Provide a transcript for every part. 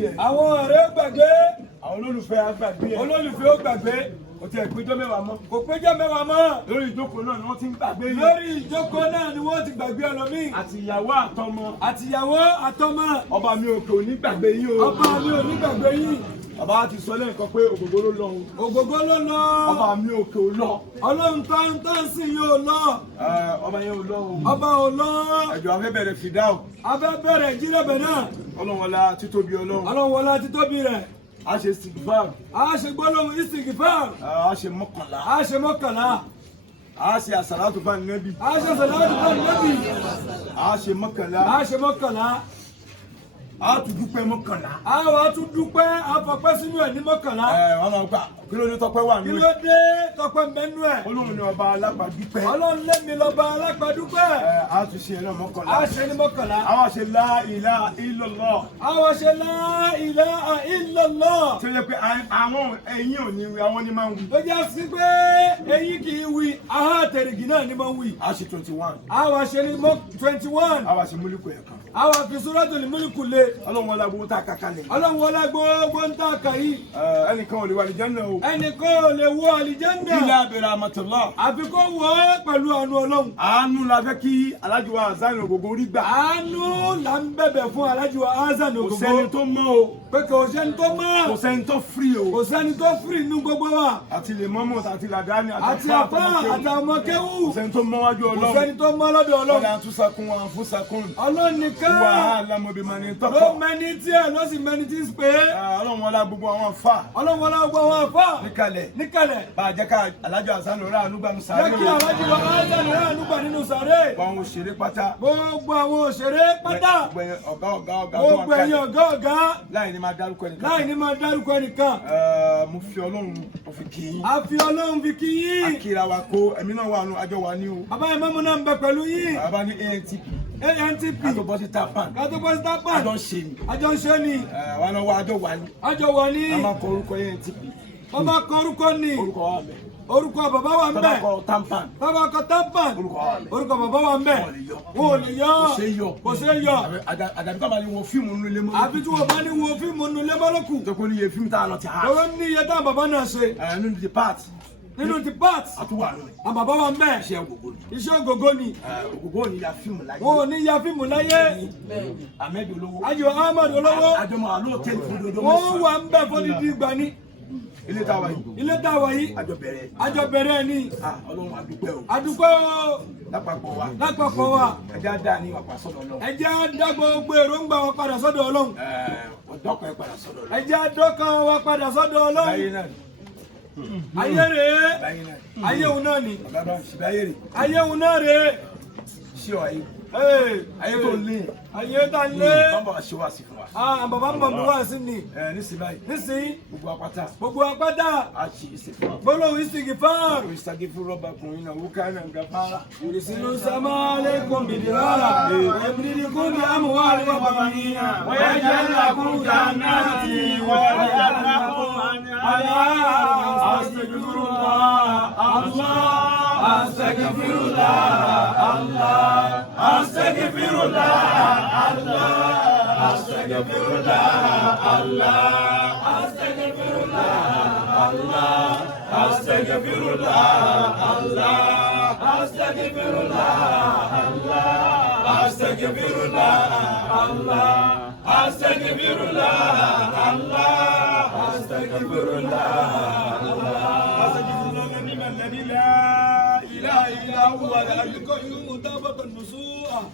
àwọn ọ̀rẹ́ gbàgbé. àwọn olólùfẹ́ àgbàgbé ẹ̀. olólùfẹ́ ó gbàgbé. kò tiẹ̀ péjọ́ mẹ́wàá mọ́. kò péjọ mẹ́wàá mọ́. lórí ìjókòó náà ni wọ́n ti ń gbàgbé yìí. lórí ìjókòó náà ni wọ́n ti gbàgbé ẹlòmíì. àtìyàwó àtọmọ. àtìyàwó àtọmọ. ọba mi òkè ò ní gbàgbé yín o. ọba mi ò ní gbàgbé yín. bàbá ti sọ lẹ́ẹ̀kan pé ògògó ló lọ. ògògó ló lọ. ọba mi òkè ò lọ. ọlọ́run tó ń sìn yóò lọ. ọba yẹn ò lọ o. ọba ò lọ. ẹ̀jọ̀ afẹ́ bẹ̀rẹ̀ fìdáù. afẹ́ bẹ̀rẹ̀ ìjírẹ̀bẹ̀ náà. ọlọ́run ọlá títóbi ọlọ́run. ọlọ́run wọlá títóbi rẹ̀. a ṣe sìgìfáàrù. a ṣe gbólóhùn ìsìgìfáàrù. a ṣe mọ́kànlá. a ṣe mọ́kànlá. a ṣe àsàlátù fún ànábì. a ṣe sàlátù fún ànábì. a ṣe mọ́kànlá. a ṣe mọ́kànlá. a tún dúpẹ́ mọ́kànlá. a wà tún dúpẹ́ àfọ̀pẹ́ sínú ẹ̀ ní mọ́kànlá. wọ́n máa gbà kí ló ní tọ́pẹ́ wà kí nínú ló ẹ̀. dé tọpẹ́ mẹ́nu ẹ̀. olóhùn ni ọba alápàdúpẹ́. ọlọ́run lẹ́mi lọ́ba alágbàdúpẹ́. a tún ṣe ẹ̀rọ mọ́kànlá. a ṣe ní mọ́kànlá. àwọn ṣe la ilaha illallah. àwọn ṣe la ilaha illallah. tí ó yẹ pé àwọn ẹ̀yìn ò ní wí àwọn ní máa ń wí. tó jẹ́ sí pé eyín kì í wí ahá àtẹ̀rìgì náà ni máa ń wí. a ṣe 21. àwọn ṣe ní 21. a wá ṣe múlíkù ẹ̀kan. àwọn fi Suratul Mulk lé. ọlọ́run wọlé agbowó tá a kàkà lẹ̀. ọlọ́run wọlé gbogbo ń tà kà yìí. ẹnìkan ò lè wà ní Jánnà o. ẹnìkan ò lè wọ àlìjánnà. illa bi rahmatillah. àfi kó wọ́ pẹ̀lú àánú ọlọ́run. àánú la fẹ́ kí Alhaji wa Hasan Ogogo rí gbà. àánú là ń bẹ̀bẹ̀ fún Alhaji wa Hasan kò Ogogo. sẹ́ni tó mọ́ o. pé kò sẹ́ni tó mọ́. kò sẹ́ni tó free o. kò sẹ́ni tó fìrì nínú gbogbo wa. àti lè mọ́mọ́ àti làdáni àti àpá àtàwọn ọmọ kéwù. kò sẹ́ni tó mọ́ wájú kò ọlọ́run. sẹ́ni tó mọ́ lọ́dọ̀ ọlọ́run. wala tusakun anfusakum. ọlọ́run nìkan. wa a'lamu bimani ló ittaqa. mẹni tí ẹ ló sì mẹni tí ń pè é. ọlọ́run wọlé gbogbo àwọn fa. ọlọ́run wọlé gbogbo àwọn àfà. níkàlẹ̀. bá a jẹ́ ká Alhaji Hasan lọ́ra ànúgbàmù sáré. jẹ́ kí Alhaji wa Hasan lọ́ra ànúgbà nínú sáré. àwọn òṣèré pátá. gbogbo àwọn òṣèré pátá. gbogbo ẹ̀yin ọ̀gá ọ̀gá. láì ní máa dárúkọ ẹnìkan. láì ní máa dárúkọ ẹnìkan. mo fi ọlọ́run fi kì í. a fi ọlọ́run fi kí yín. akira wa kó ẹ̀mí náà wà nù àjọ wa ní o. bàbá ìmáàmù náà ń bẹ pẹ̀lú yín. bàbá ní ANTP. ANTP. kátó bọ́ sí tapan. kátó bọ́ sí tapan. àjọ ń ṣe ni. àjọ ń ṣe ni. wa náà wá àjọ wa ni. àjọ wa ni. a máa kọ orúkọ ANTP. wọ́n máa kọ orúkọ ni. orúkọ wa mẹ́. orúkọ bàbá wa ń bẹ. tọ́ba kọ tampan. tọ́ba kọ tampan. orúkọ wa mẹ́. orúkọ bàbá wa ń bẹ. wọn ò lè yọ. kò ṣe yọ. kò ṣe yọ. àdàbí ká máa ní wo fíìmù nínú ilé mọ́. àfi tí wọ́n bá ní wo fíìmù nínú ilé mọ́lọ́kù. tó kó ní iye fíìmù tá a lọ ti ha. tòun ní iye táwọn bàbá náà ṣe. nínú the part. nínú the part. àtúwà lónìí. àwọn bàbá wa ń bẹ. iṣẹ́ Ogogo ni. iṣẹ́ Ogogo ni. Ogogo ò ní ya fíìmù láyé. wọn ò ní ya fíìmù láyé. Ahmed olówó. Ayọ̀ Ahmed olówó. àjọmọ̀ àlọ́ òtẹ́ẹ̀lì fún dodo wọ́n wà ń bẹ fọ́nìdí ìgbà ni. ilé tá a wà yìí. ilé tá a wà yìí. àjọ bẹ̀rẹ̀ ni. ọlọ́run àdúpẹ́ o. àdúpẹ́ o. lápapọ̀ wa. lápapọ̀ wa. ẹjẹ́ á dá ní wàpá sọ́dọ̀ Ọlọ́run. ẹjẹ́ á dá gbogbo èròǹgbà wa padà sọ́dọ̀ Ọlọ́run. ọ̀dọ́kọ̀ ẹ padà sọ́dọ̀ Ọlọ́run. ẹjẹ́ á dọ́kàn wa padà sọ́dọ̀ Ọlọ́run. láyé náà ni. ayé rèé. láyé náà ni. ayé òun náà ni. ọ̀gá bá ṣe ayé rè. ayé òun náà rèé. ṣé o ayé. ayé tó lé. ayé tá a lé. bàbá ṣe wá sí fún wa. bàbá ń bọ̀ mú wá sí ni. nísìnyí báyìí. nísìnyí. gbogbo apáta. gbogbo apáta. a ṣe ìsìnkú. gbólóhùn ìsìnkìfáà. ìsàgé fún rọ́bà kùnrin náà wúkà náà ń ga fara. ìrìsìlú sàmà lẹ́kùn bìdìrọ́là. ẹ̀bìdìkún ní àmúwárí wà bàbá yìí. wọ́n yẹ jẹ́ ńlákùn jannati wọ́n yẹ ńlákùn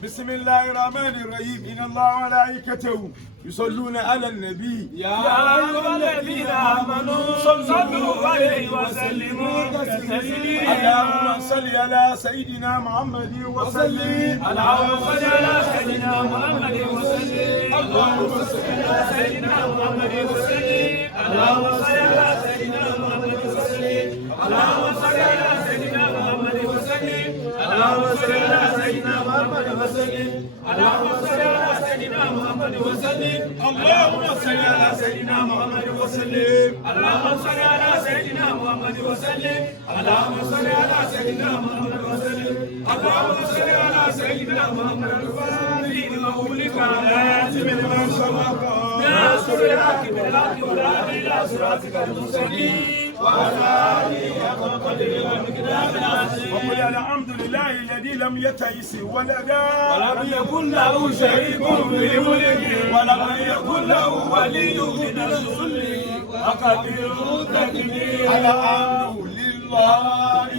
بسم الله الرحمن الرحيم إن الله وملائكته يصلون على النبي يا أيها الذين آمنوا صلوا عليه وسلموا تسليما اللهم صل على سيدنا محمد وسلم اللهم صل على سيدنا محمد وسلم اللهم صل على سيدنا محمد وسلم اللهم صل على سيدنا محمد وسلم اللهم صل على سيدنا محمد وسلم اللهم صل على سيدنا محمد وسلم اللهم صل على سيدنا محمد وسلم اللهم صل على سيدنا محمد وسلم اللهم صل على سيدنا محمد وسلم اللهم صل على سيدنا محمد وسلم اللهم صل على سيدنا محمد وسلم وأولك على سيدنا محمد ناصر الحق بالحق والهادي إلى صراطك المستقيم وعلى آله حق قدره ومقداره العظيم. وقل الحمد لله الذي لم يتخذ ولدا ولم يكن له شريك في ملكه ولم يكن له ولي من الذل وكبره تكبيرا. الحمد لله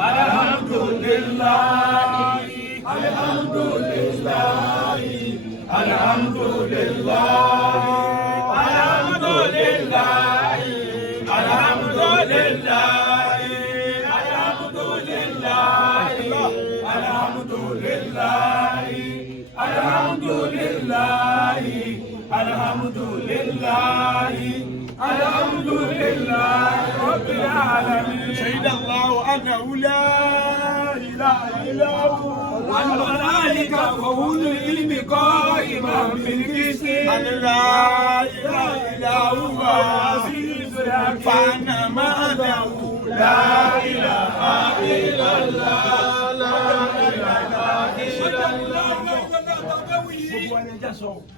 الحمد لله الحمد لله الحمد لله الحمد لله الحمد لله الحمد لله الحمد لله الحمد لله الحمد لله الحمد لله رب العالمين. شهد الله أنه لا إله إلا هو والملائكة وأولو العلم قائما بالقسط أن لا إله إلا هو العزيز الحكيم. فأنا معه لا إله إلا الله لا إله إلا الله.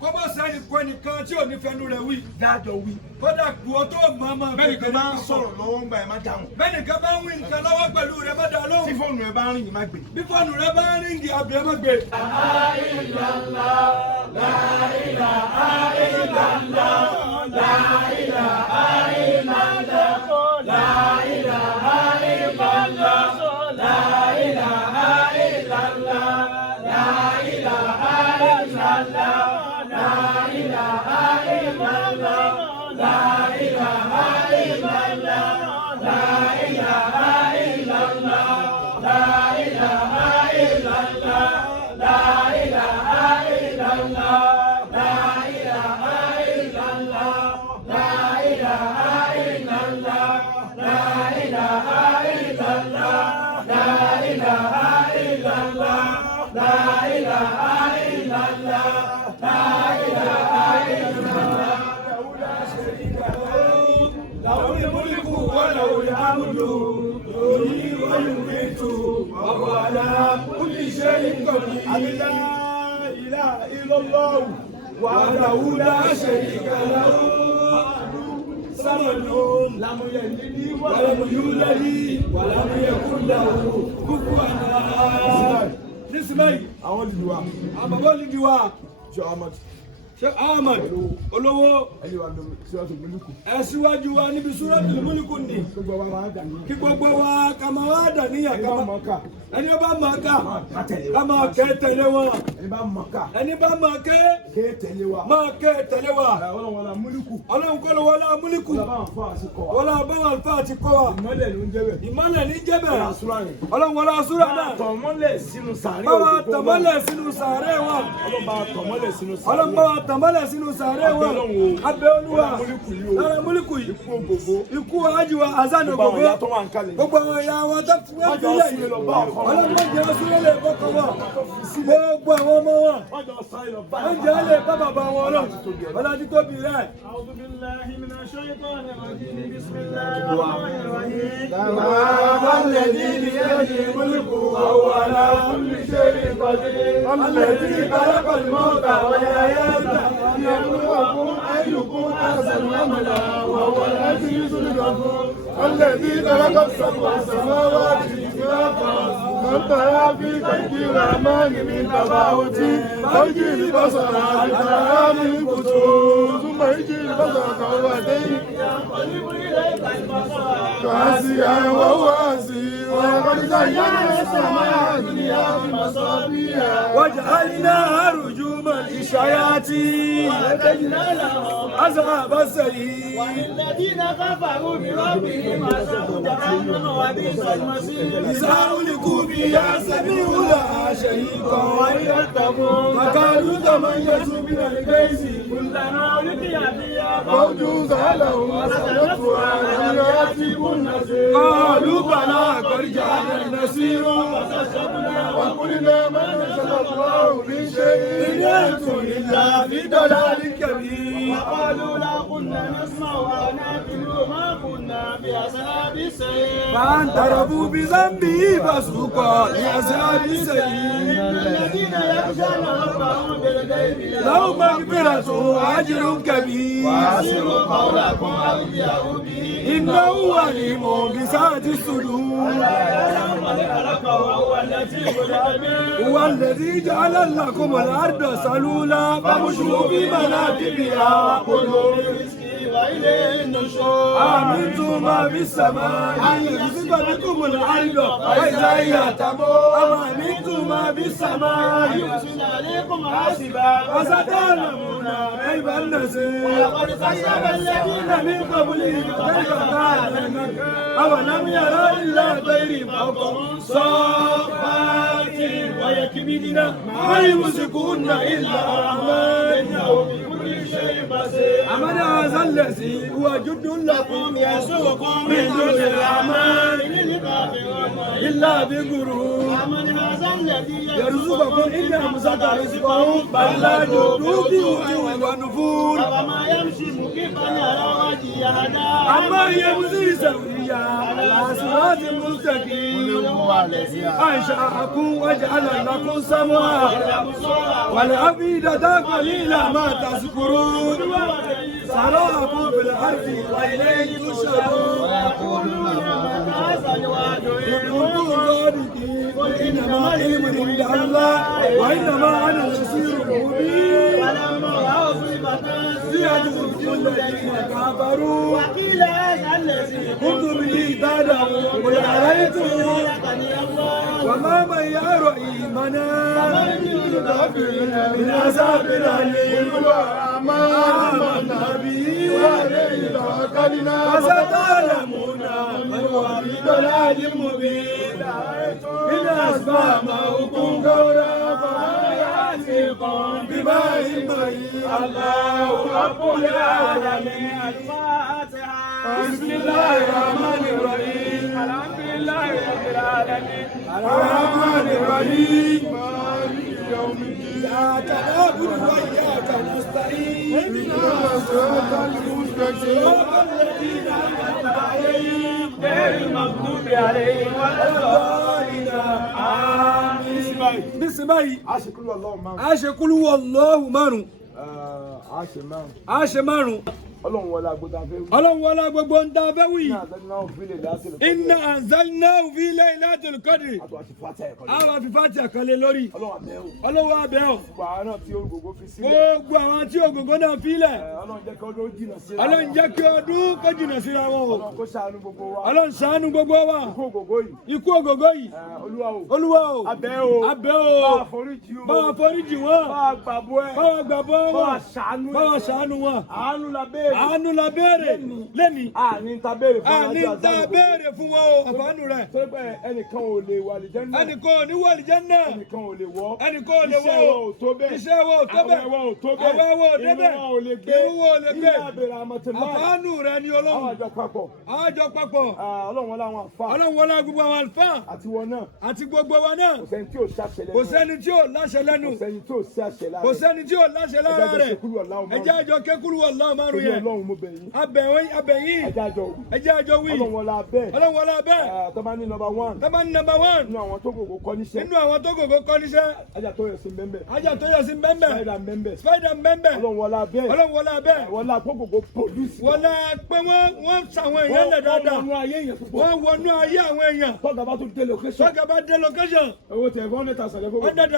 Kọ́bọ̀ sẹ́ni kọ́ nìkan tí ò ní fẹnu rẹ̀ wí. Dájọ́ wí. Kódà gbọ́ tó máa máa Bẹ́ẹ̀ni kan bá ń sọ̀rọ̀ lọ́wọ́ ń gbà ẹ̀ má dáhùn. Bẹ́ẹ̀ni kan bá ń wí nǹkan lọ́wọ́ pẹ̀lú rẹ̀ má dá Tí lóhùn. fóònù ẹ bá ń rìn yìí má gbé. Bí fóònù rẹ̀ bá ń ríngì àbí ẹ má gbé. له الملك وله الحمد يحيي ويميت وهو على كل شيء قدير. لا إله إلا الله وحده لا شريك له صمد لم يلد ولم يولد ولم يكن له كفوا احد. Nísìlẹ̀ àwọn olùdí wa àbàbọ̀ olùdí wa ṣe Ahmad Sheikh Ahmad olówó ẹni wa lórí síwájú mílíkù ẹ síwájú wa níbi Suratul Mulk ní. gbogbo wa máa ń dà ní Kí gbogbo wa ká máa wá dàníyàn ẹni ká bá máa. mọ̀ ká Ẹni ó bá máa ká tẹ̀lé ká wa máa kẹ́ tẹ̀lé wọn. ẹni bá mọ̀ ká Ẹni bá máa kẹ́ ké tẹ̀lé wa máa kẹ́ tẹ̀lé wa. àwọn wọn la mílíkù Ọlọ́run kọ́ ló wọlé amúlíkù. ọlọ́ba àwọn fún àsìkò wa Wọlé abáwọn àlùfáà ti kọ́ wa. ìmọ̀lẹ̀ ló ń jẹ́ bẹ̀ Ìmọ̀lẹ̀ ní jẹ́bẹ̀. àsúrà yẹn Ọlọ́run wọlé asúrà náà. tọ̀mọ́lẹ̀ sínú sàárẹ̀ Báwa òkú kó tàmọ́lẹ̀ sínú sàárẹ̀ wọn. ọlọ́ba tọ̀mọ́lẹ̀ sínú Ọlọ́run sàárẹ̀ báwa tàmọ́lẹ̀ sínú sàárẹ̀ wọn. Abẹ́ Olúwa. múlíkù yìí o Lára múlíkù yìí. ikú ògbógbó Ikú ajíwa Hasan gbogbo àwọn ìyá tó Ògògó. wà ń kalẹ̀ Gbogbo àwọn ìyá wọn tó ti wọ́n wọ́n fi jọ lẹ̀ sílẹ̀ yìí. lọ bá ọkọ wọn Ọlọ́run má jẹ́ ọsúlẹ̀ lè kọ́kọ́ wọn. Gbogbo àwọn ọmọ wọn. wọ́n jọ sáré lọ bá Wọ́n jẹ́ lè bá bàbá wọn lọ. Ọlọ́dún tóbi rẹ̀. أعوذ بالله من الشيطان الرجيم بسم الله الرحمن الرحيم. تبارك الذي بيده الملك وهو على كل شيء قدير الذي خلق الموت والحياة ليبلوكم أيكم أحسن عملا وهو العزيز الغفور الذي خلق السبع سماوات طباقا ما ترى في خلق الرحمن من تفاوت فارجع البصر هل ترى من فتور ثم ارجع البصر كرتين كاسيا وهو عسير ولقد زينا السماء الدنيا بمصابيح وجعلناها رجوما للشياطين أصحاب السعير. والذين كفروا بربهم عذاب جهنم وبئس المصير. إذا ألقوا فيها سمعوا لها شهيقا ويرتقون فكانوا تميزوا من الغيظ كلما ألقي فيها فوجوا سألهم وسألتها لم يأتكم نذير قالوا بلى قد جاءنا نذير وقلنا ما نزل الله من شيء إن أنتم إلا في ضلال كبير وقالوا لا كنا نسمع ونعقل ما كنا بأصحاب السعير فاعترفوا بذنبه فسوقا لأصحاب السعير الذين يخشون ربهم بالغيب لهم مغفرة وأجر كبير وأسروا قولكم أو اجهروا به إنه عليم بذات الصدور وهو اللطيف الخبير هو الذي جعل لكم الأرض سلولا فامشوا في مناكبها وكلوا من رزقه وإليه النشور أمنتم ما في السماء أن يخسف بكم الأرض فإذا هي تمور أم أمنتم ما في السماء يرسل عليكم حاسبا فستعلمون كيف النذير ولقد كذب الذين من قبلهم كيف كان النكير أولم يروا إلا طير فوقهم صافات ويكبدن ما يمسكون إلا الرحمن إنه بكل شيء بصير أمن هذا الذي هو جد لكم يسوقكم من دون الرحمن إلا بغرور ومن هذا الذي يرزقكم إن أمسك رزقهم بل لا جدوا بوجوه ونفور وما يمشي مكبا على وجهه أحدا أما يمشي سويا على صراط مستقيم أنشأكم وجعل لكم سمعا والأفئدة قليلا ما تذكرون سراكم في الأرض وإليه تشرون هذا الوعد إن كنتم صادقين قل إنما العلم عند الله وإنما أنا نذير مبين فلما رأوا صيبة ليجزوا الذين كفروا وقيل هذا الذي كنتم به تدعون قل أرأيتم خلقني الله وما من يرى إيمانا من عذاب أليم وما آمنا به وعليه توكلنا فستعلمون من هو في ضلال مبين إن أسماءكم قولا فلا يأتيكم بماء مهين الله رب العالمين بسم الله الرحمن الرحيم الحمد لله رب العالمين الرحمن الرحيم مالك يوم الدين إياك نعبد وإياك نستعين اهدنا الصراط المستقيم صراط الذين أنعمت عليهم غير المغضوب عليهم ولا الضالين آمين. بسم الله أشكر الله معك أشكر الله مارùn àṣẹ márùn ọlọ́run wọlé agbóta fẹ́ wí. ọlọ́run wọlé gbogbo ń dá fẹ́ wí. iná anzalnahu fi laylatil qadr. inna anzalnahu fi laylatil qadr. àwọn àti fàtí àkàlẹ̀ lórí. ọlọ́run abẹ́ ọ̀. gbogbo àwọn náà tí ògògó fi sílẹ̀. gbogbo àwọn tí ògògó náà filẹ̀. ọlọ́run jẹ́ kí ọdún jìnnà síra. ọlọ́run jẹ́ kí ọdún kó jìnnà síra wọn o. ọlọ́run kó ṣàánú gbogbo wa. ọlọ́run ṣàánú gbogbo wa. ikú ògògó yìí. ikú ògògó yìí. olúwa o. abẹ́ o. abẹ́ o. bá a foríjì wọn. bá a gbàgbọ́ ẹ. bá a gbàgbọ́ wọn. bá a ṣàánú wọn. àánú la béèrè. àánú la béèrè lẹ́ni. àní ta béèrè fún àní ta béèrè fún wọn o àfààní rẹ̀. torí pé ẹnìkan ò lè wà lìjẹ́ náà. ẹnìkan ò ní wà lìjẹ́ náà. ẹnìkan ò lè wọ́. ẹnìkan ò lè wọ́ o. iṣẹ́ wa ò tó bẹ́ẹ̀. iṣẹ́ wa ò tó bẹ́ẹ̀. àwẹ̀ wa ò tó bẹ́ẹ̀. àwẹ̀ wa ò débẹ̀. irun wa ò lè gbé. irun wa ò lè gbé. ilé àbẹ̀rẹ̀ àmọ̀tẹ́lá. àfààní rẹ̀ ni àwọn ọlọ́run. àjọ papọ̀. àjọ papọ̀. ọlọ́run wọlé àwọn àfa. ọlọ́run wọlé gbogbo àwọn àlùfáà. àti wọn náà. àti gbogbo wa náà. kò sẹ́ni tí ò ṣàṣẹ lẹ́nu. kò sẹ́ni tí ò láṣẹ lẹ́nu. kò sẹ́ni tí ò ṣàṣẹ lára. kò sẹ́ni tí ò láṣẹ lára rẹ̀. ẹ jẹ́ àjọ kékúrú Allahu márùn yẹn. ọlọ́run mo bẹ̀ yín. abẹ̀yìn. ẹ jẹ́ àjọ wí. ọlọ́run wọlé abẹ́. ọlọ́run wọlé abẹ́. tọ́ba ní number one. tọ́ba ní number one. nínú àwọn tó gògó kọ́ níṣẹ́. nínú àwọn tó gògó kọ́ níṣẹ́. ajá tó yẹ sí mbẹ́mbẹ́. ajá tó yẹ sí mbẹ́mbẹ́. spider mbẹ́mbẹ́. spider mbẹ́mbẹ́. ọlọ́run wọlé abẹ́. ọlọ́run wọlé abẹ́. wọlé àpògògó police. wọlé pé wọ́n sàwọn èèyàn lẹ̀ dáadáa. wọ́n wọnú ayé àwọn èèyàn. tọ́gà bá tún dé location. tọ́gà bá dé location. owó tẹ̀ fún hundred thousand lẹ́fọ́. hundred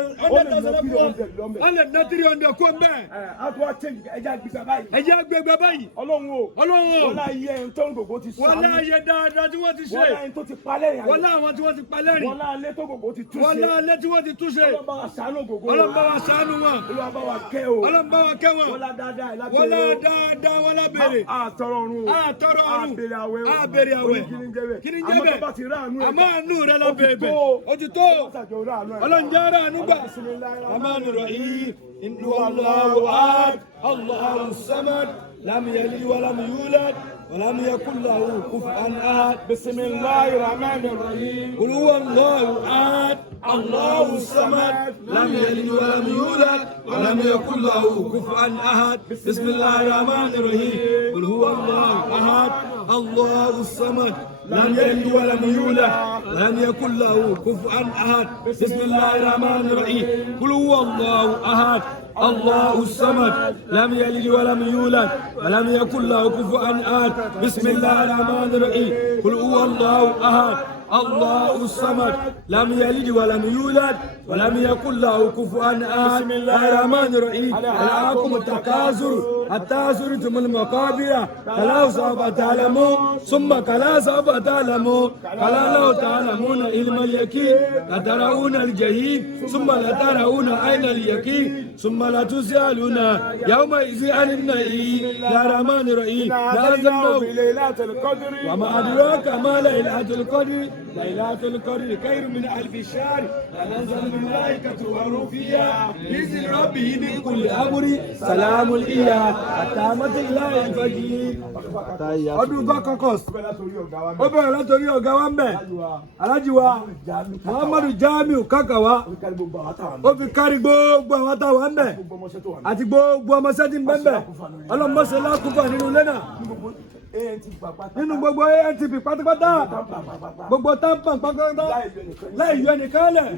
thousand lẹ́fọ́. hundred na 300 kó mbẹ́. a tún wá change ẹja gbèsè báyìí. ẹja gbẹgbẹ báyìí. ọlọ́run o. ọlọ́run o. wọlé ayé ẹni tó ń gògó ti sàánú. wọlé ayé dáadáa tí wọ́n ti ṣe. wọlé ẹni tó ti palẹ̀ yàrá. wọlé àwọn tí wọ́n ti palẹ̀ rìn. wọlé alẹ́ tó gògó ti túnṣe. wọlé alẹ́ tí wọ́n ti túnṣe. ọlọ́run bá wa ṣàánú gògó. ọlọ́run bá wa ṣàánú wọn. olúwa bá wa kẹ́ o. ọlọ́run bá wa kẹ́ wọn. wọlé dáadáa ẹ̀ lábẹ́rẹ́ o. wọlé dáadáa wọlé bẹ̀rẹ̀. àtọrọ ọ̀run o. àtọrọ ọ̀run. àbẹ̀rẹ̀ àwẹ̀ o. àbẹ̀rẹ̀ àwẹ̀. kí ni jẹ́ bẹ́ẹ̀. kí ni jẹ́ bẹ́ẹ̀. àmọ́ tó bá ti rà àánú ẹ̀. àmọ́ àánú rẹ̀ lọ bẹ̀ẹ̀ ó ti tó. ọlọ́run jẹ́ ara àánú gbà. Rahmanir Rahim. Allahu ahad. Allahu samad. لم يلد ولم يولد ولم يكن له كفوا أحد. بسم الله الرحمن الرحيم. قل هو الله أحد الله الصمد لم يلد ولم يولد ولم يكن له كفوا أحد. بسم الله الرحمن الرحيم. قل هو الله أحد الله الصمد لم يلد ولم يولد ولم يكن له كفوا أحد. بسم الله الرحمن الرحيم. قل هو الله أحد الله الصمد لم يلد ولم يولد ولم يكن له كفوا أحد. بسم الله الرحمن الرحيم. قل هو الله أحد الله الصمد لم يلد ولم يولد ولم يكن له كفوا أحد. بسم الله الرحمن الرحيم. ألهاكم التكاثر حتى زرتم المقابر كلا سوف تعلمون ثم كلا سوف تعلمون كلا لو تعلمون علم اليقين لترون الجحيم ثم لترون عين اليقين ثم لتسألون يومئذ عن النعيم. يا الرحمن الرحيم. نزلناه في ليلة القدر. وما أدراك ما ليلة القدر. ليلة القدر خير من ألف شهر. تنزل الملائكة والروح فيها بإذن ربه من كل أمر سلام هي حتى مطلع الفجر. ọdún bá kọ́kọ́ ó bẹ̀rẹ̀ látòrí ọ̀gá wa ń bẹ̀ Alhaji wa Muhammadu Jamiu Kakawa ó fi kárí gbogbo àwọn táwa ń bẹ̀ àti gbogbo ọmọọṣẹ́ tí ń bẹ̀ ń bẹ̀ ọlọ́mọṣẹ́ lákùúfà nínú ilé náà nínú gbogbo ANTP pátápátá gbogbo tampan pátápátá láì yọ ẹnìkan lẹ̀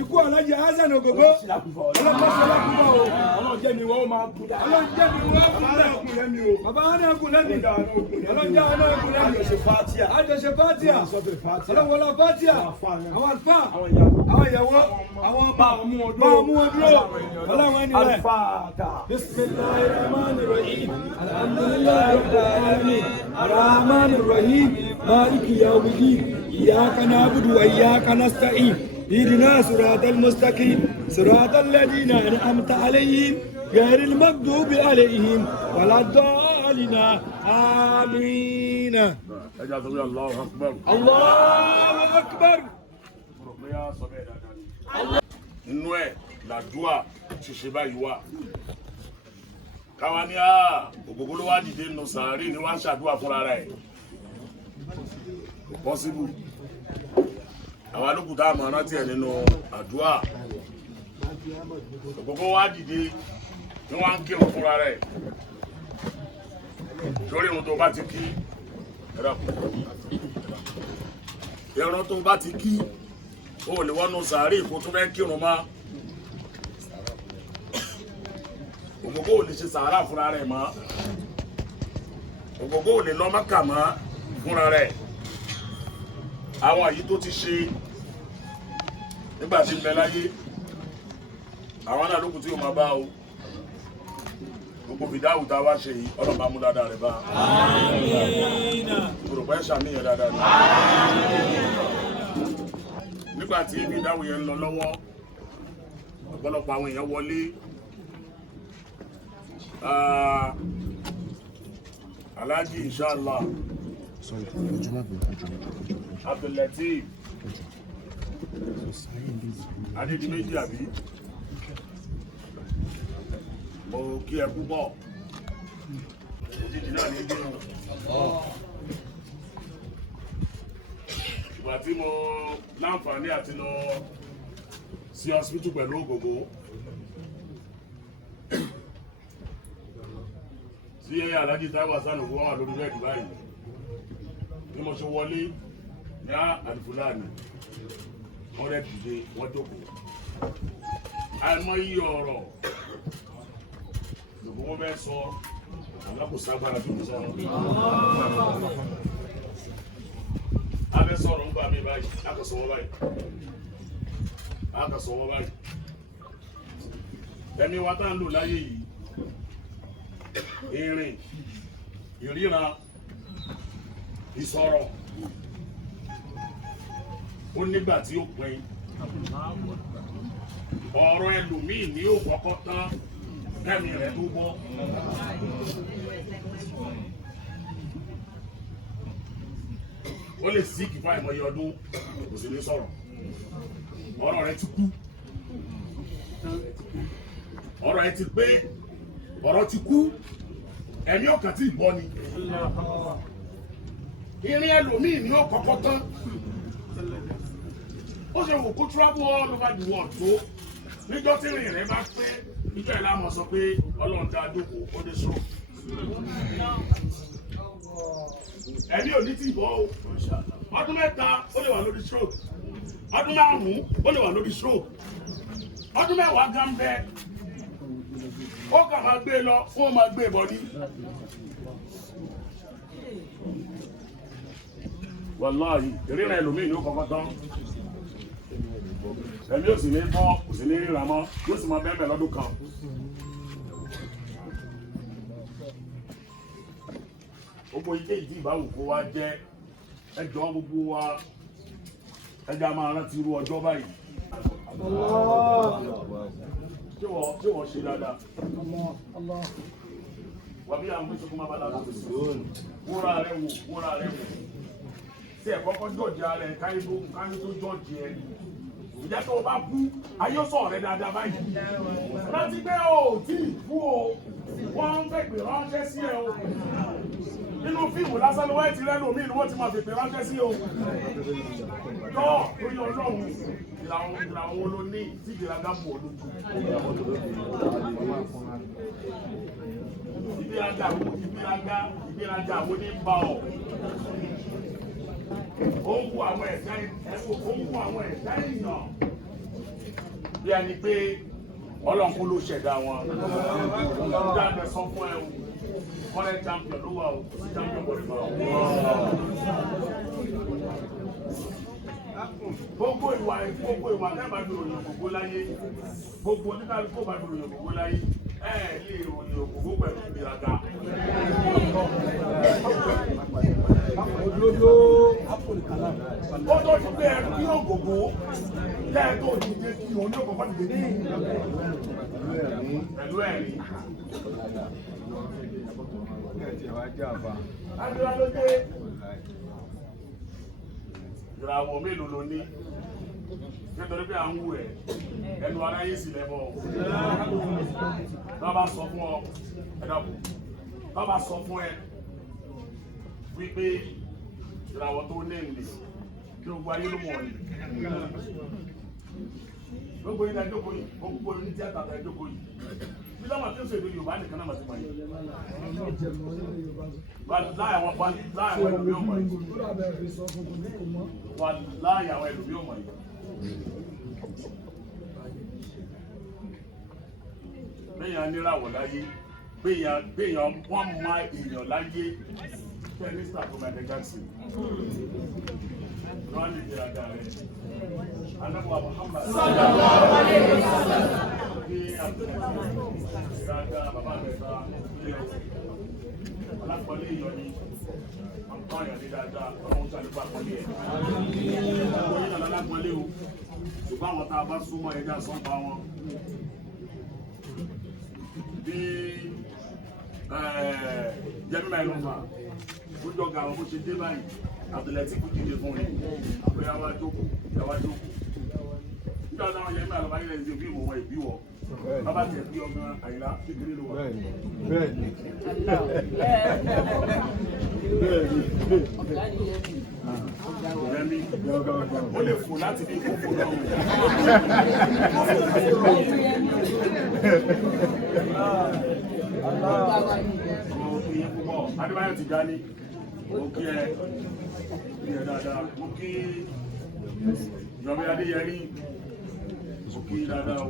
ikú Alhaji Hasan Ogogo ọlọ́mọṣẹ́ lákùúfà o ọlọ́jẹ́ mi wọ́n máa kú ọlọ́jẹ́ mi wọ́n kú lẹ́mi o bàbá wọn náà kú lẹ́mi ọlọ́jà wọn náà kú lẹ́mi àjọṣe fatia ọlọ́wọ́lá fatia àwọn àlùfáà àwọn ìyàwó àwọn ọba bá ọmú wọn dúró ọlọ́wọ́n ẹni rẹ̀ bismillahir rahmanir rahim alhamdulillahi rabbil alamin arrahmanir rahim maliki yawmiddin iyyaka na'budu wa iyyaka nasta'in اهدنا صراط المستقيم صراط الذين أنعمت عليهم غير المغضوب عليهم ولا الضالين آمين. الله أكبر. الله أكبر. Inú ẹ̀ làdúà ṣiṣẹ́ báyìí wà. Káwa ní Ògògó ló wá dìde nù sàárì ni wọ́n ń ṣàdúà fúnra rẹ̀. Pọ́sibú. Àwọn alókùtà àmọ́ rántí ẹ̀ nínú àdúà. Ògògó wá dìde ni wọ́n ń kírun fúnra rẹ̀. Sórí irun tó bá ti kí irun tó bá ti kí ó lè wọnú sàárì kó tó fẹ́ kírun mọ́. Ògògó ò lè ṣe sàárà fúnra rẹ̀ mọ́. Ògògó ò lè lọ Mákà mọ́ fúnra rẹ̀. Àwọn èyí tó ti ṣe nígbà tí ń bẹ láyé àwọn náà lókun tí ó máa bá o gbogbo fìdáwù tá a wá ṣe yìí ọlọ́mọ amú dáadáa rẹ̀ bá òrùpá ẹ̀ ṣàmìyàn dáadáa rẹ̀ nígbà tí fìdáwù yẹn ń lọ lọ́wọ́ ọ̀pọ̀lọpọ̀ àwọn èèyàn wọlé Alhaji inshallah Abdulateef Adédìméjì àbí mo kí ẹ púpọ̀ òjijì náà ní gbẹ̀rún ìgbà tí mo láǹfààní àti lọ sí hospital pẹ̀lú Ògògó tí Alhaji Taiwo Hasan Ogogo wà lórí bẹ́ẹ̀dì báyìí bí mo ṣe wọlé ní Alifulani wọ́n rẹ̀ dìde wọ́n jókòó àìmọ̀ iye ọ̀rọ̀ lòbó wọ́n bẹ́ẹ̀ sọ alákòóṣàgbára tó ń sọ̀rọ̀ abẹ́ sọ̀rọ̀ ń gbà mí báyìí akọ̀sọ̀wọ́ báyìí ẹ̀mí wa tá ń lò láyé yìí ìrìn ìríran ìsọ̀rọ̀ ó nígbà tí ó pin ọ̀rọ̀ ẹlòmíì ní ó kọ́kọ́ tán kẹ́mi rẹ̀ tó bọ́ ó lè sí kìfà ìmọ̀ye ọdún kò sí ní sọ̀rọ̀ ọ̀rọ̀ rẹ̀ ti kú ọ̀rọ̀ rẹ̀ ti pé ọ̀rọ̀ ti kú ẹ̀mí ọ̀kan tí ì bọ́ ni irin ẹlòmíì ni ó kọ́kọ́ tán ó ṣe wò kó travel all over the world tó níjọ́ tí ìrìn rẹ̀ bá pé níjọ́ ìlà mọ̀ sọ pé ọlọ́run dá dókòó ó dé sọ ẹ̀mí ò ní tí ì bọ́ o ọdún mẹ́ta ó lè wà lórí stroke ọdún márùn-ún ó lè wà lórí stroke ọdún mẹ́wàá gan bẹ́ẹ̀ ó kà máa gbé lọ fún ó máa gbé bọ́ ní. wàláhì ìrìnà ẹlòmíì ní ó kọ́kọ́ tán ẹ̀mí ò sì ní bọ́ kò sì ní ríra mọ́ yóò sì máa bẹ́ẹ̀ lọ́dún kan. gbogbo ike ìdí ìbáwò kó wá jẹ́ ẹjọ́ gbogbo wa ẹja máa rántí irú ọjọ́ báyìí. Ṣé wọ́n ṣe dáadáa? Wà bí àwọn ìṣòkò máa bá dáadáa tó sí. Wúra rẹ̀ wò. Tí ẹ̀ kọ́kọ́ jọ̀jì ara ẹ̀ káyé tó jọ̀jì ẹ̀. Ìjẹ́ tó o bá kú, ayé sọ̀rọ̀ rẹ̀ dáadáa báyìí. Rántí pé o tí ì kú o, wọ́n ń fèpè ránṣẹ́ sí ẹ o. Nínú fíìmù lásán ló wáyé ti rẹ́ lómi ni wọ́n ti máa fèpè ránṣẹ́ sí o. Tọ́ lórí ọlọ́run ìlànà wo ló ní tí ìgbéraga bò lójú. Ìgbéraga wo ní bá ọ. Ó ń wo àwọn ẹ̀dá èèyàn bí ẹni pé ọlọ́run kó ló ṣẹ̀dá wọn. Dáadé sọ fún ẹ o, kọ́lẹ̀ champion ló wà o, sí champion bọ̀dé bá o. Gbogbo ìwà tẹ́bà bí ròyìn ògbógbó láyé, gbogbo oníkàlùkù bá bí ròyìn ògbógbó láyé, lè ròyìn ògbógbó pẹ̀lú ìgbéraga. Ó tó ti pé ẹ̀rù ní ògbógbó lẹ́ẹ̀tọ́ òjìdé kí òun ní ògbógbó ti dé ní pẹ̀lú ẹ̀rí. Adúlá ló dé. Ìràwọ̀ mélòó ló ní? Nítorí pé à ń wù ẹ̀, ẹnu aráyé sì lẹ́bọ̀. Bá bá sọ fún ọ, ẹ̀dàkùn, bá bá sọ fún ẹ wípé ìràwọ̀ tó ní ìlè kí gbogbo ayé ló mọ̀ ní. Gbogbo ilẹ̀ ẹjọ́kọ̀ yìí, gbogbo ní tíátà ẹjọ́kọ̀ yìí. Bí lọ́wọ́ tí ó ṣèlú Yorùbá nìkan náà màtí mọ̀ yìí. Láàyè àwọn ẹlòmí ọmọ yìí. Láàyè àwọn ẹlòmí ọmọ yìí. Béèyàn níràwọ̀ láyé, béèyàn wọ́n mọ èèyàn láyé, tẹ́lifíṣà tó máa dẹ́gbà sí. Wọ́n lè jẹ́ àdá rẹ̀. Ànábì wa Muhammad. Bàbá rẹ̀ bá ilé ọ̀sẹ̀. Alápọ̀lé èèyàn ni àǹkọ́ èèyàn ní dáadáa, ọlọ́run ṣàlùkọ́ àpọ̀lé ẹ̀. Àwọn yìí nàlá lápọ̀lé o, ṣùgbọ́n àwọn tá a bá súnmọ́ ẹja sọ́npa wọn. Bí Jẹ́mímà ìlọ́fà, ó jọ ga àwọn bó ṣe dé báyìí, àtìlẹ́tì kò dìde fún rí. Àpò yàwá jókòó. Nígbà táwọn Jẹ́mímà ìlọ́fà yìí lẹ́yìn tí ó bí ìwọ̀n ìbí wọ̀. Bàbá tẹ̀ bí ọgbọ́n Àyìnlá kékeré ló wà. Bẹ́ẹ̀ni. Ó lè fò láti bí ìkókó lọ́wọ́. Adébáyọ̀ ti dání, ó kí ẹ dáadáa, ó kí Yọ̀mí Adéyẹrí, ó kí dáadáa o.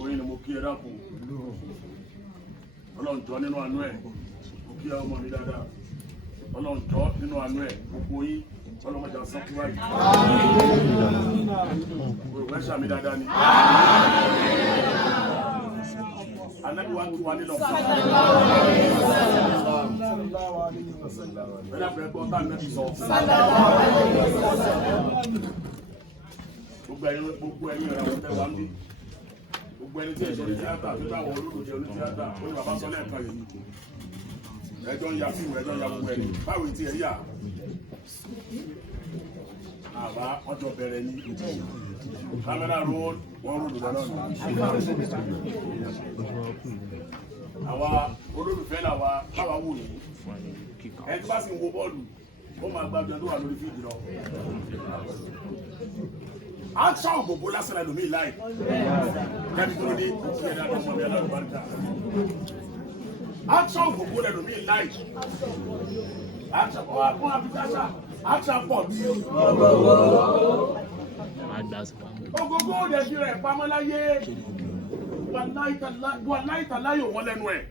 Oyin ni mo kí ẹ dákun. Ọlọ́run jọ̀ọ́ nínú àánú ẹ̀, ó kí ọmọ mi dáadáa. Ọlọ́run jọ̀ọ́ nínú àánú ẹ̀, gbogbo yín, ọlọ́mọjà sọ́kú wáyé. Òwe ṣàmì dáadáa ni. Ànábì wa ń tu wa nílọ. Bẹ́ẹ̀ni àpẹẹrẹ gbọ́ tá ànábì sọ. Gbogbo ẹ̀yin ìràwọ̀ tẹ́ wá ń bí. Gbogbo ẹni tí ẹ̀ sọ̀rọ̀ tíátà tó dáwọ̀ olódòdó oní tíátà ó ní bàbá sọ lẹ́ẹ̀kan yìí. Ẹjọ́ ń ya fíìmù, ẹjọ́ ń ya gbogbo ẹni. Báwo ti ẹ̀ yà? Àbá ọjọ́ bẹ̀rẹ̀ ní. Kámẹ́rà roll, wọ́n rò lọ́dọ̀ náà. àwa olólùfẹ́ làwa káwa wò yìí ẹni tó bá sì ń wo bọ́ọ̀lù ó máa gbàgbé tó wà lórí fíìdì lọ. aṣọ ògbógbó lásán ẹlòmíì láì jáde tó lóde òkú ẹ̀dá tó mọ̀ mí ẹlọ́run bá ń jà. aṣọ ògbógbó ẹlòmíì láì aṣọ ọkùnrin àbíkáṣà aṣọ pọ̀ bí ògbógbó òde fi rẹ̀ pamọ́ láyé wà láìta láyò wọn lẹ́nu ẹ̀.